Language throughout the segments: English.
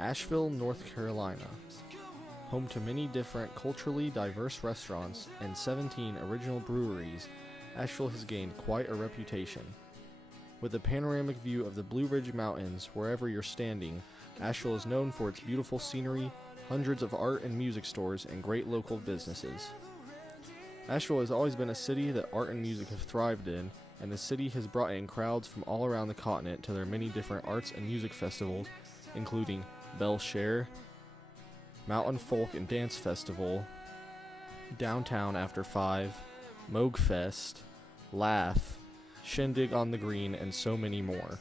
Asheville, North Carolina. Home to many different culturally diverse restaurants and 17 original breweries, Asheville has gained quite a reputation. With a panoramic view of the Blue Ridge Mountains wherever you're standing, Asheville is known for its beautiful scenery, hundreds of art and music stores, and great local businesses. Asheville has always been a city that art and music have thrived in, and the city has brought in crowds from all around the continent to their many different arts and music festivals, including Bell Share, Mountain Folk and Dance Festival, Downtown After 5, Moog Fest, Laugh, Shindig on the Green, and so many more.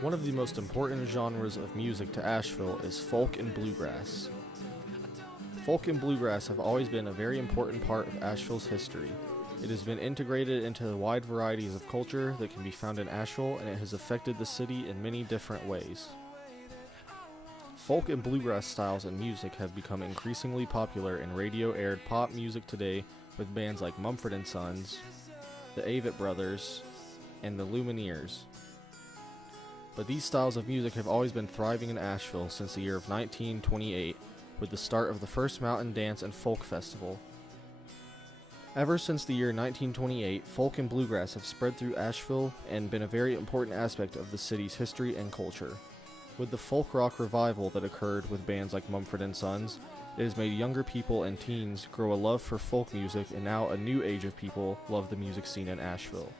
One of the most important genres of music to Asheville is folk and bluegrass. Folk and bluegrass have always been a very important part of Asheville's history. It has been integrated into the wide varieties of culture that can be found in Asheville, and it has affected the city in many different ways. Folk and bluegrass styles and music have become increasingly popular in radio-aired pop music today with bands like Mumford & Sons, the Avett Brothers, and the Lumineers. But these styles of music have always been thriving in Asheville since the year of 1928, with the start of the first Mountain Dance and Folk Festival. Ever since the year 1928, folk and bluegrass have spread through Asheville and been a very important aspect of the city's history and culture. With the folk rock revival that occurred with bands like Mumford & Sons, it has made younger people and teens grow a love for folk music, and now a new age of people love the music scene in Asheville.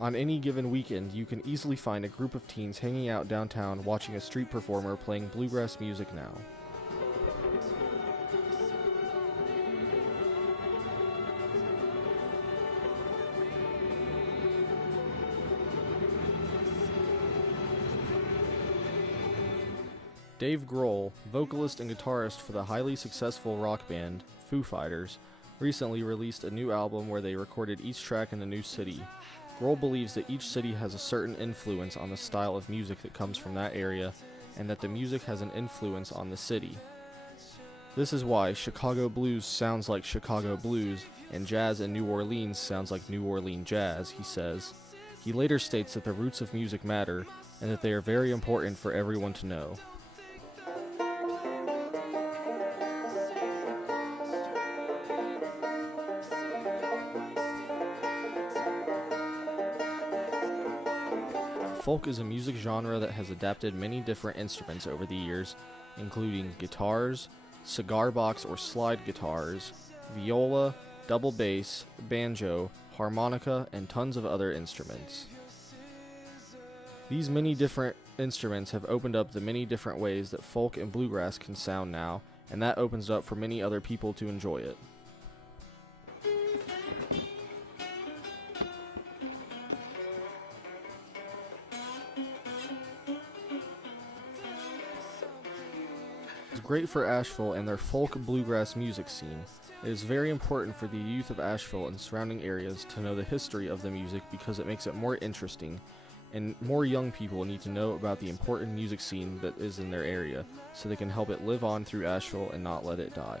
On any given weekend, you can easily find a group of teens hanging out downtown watching a street performer playing bluegrass music now. Dave Grohl, vocalist and guitarist for the highly successful rock band Foo Fighters, recently released a new album where they recorded each track in a new city. Grohl believes that each city has a certain influence on the style of music that comes from that area, and that the music has an influence on the city. This is why Chicago blues sounds like Chicago blues, and jazz in New Orleans sounds like New Orleans jazz, he says. He later states that the roots of music matter, and that they are very important for everyone to know. Folk is a music genre that has adapted many different instruments over the years, including guitars, cigar box or slide guitars, viola, double bass, banjo, harmonica, and tons of other instruments. These many different instruments have opened up the many different ways that folk and bluegrass can sound now, and that opens up for many other people to enjoy it. It's great for Asheville and their folk bluegrass music scene. It is very important for the youth of Asheville and surrounding areas to know the history of the music because it makes it more interesting, and more young people need to know about the important music scene that is in their area so they can help it live on through Asheville and not let it die.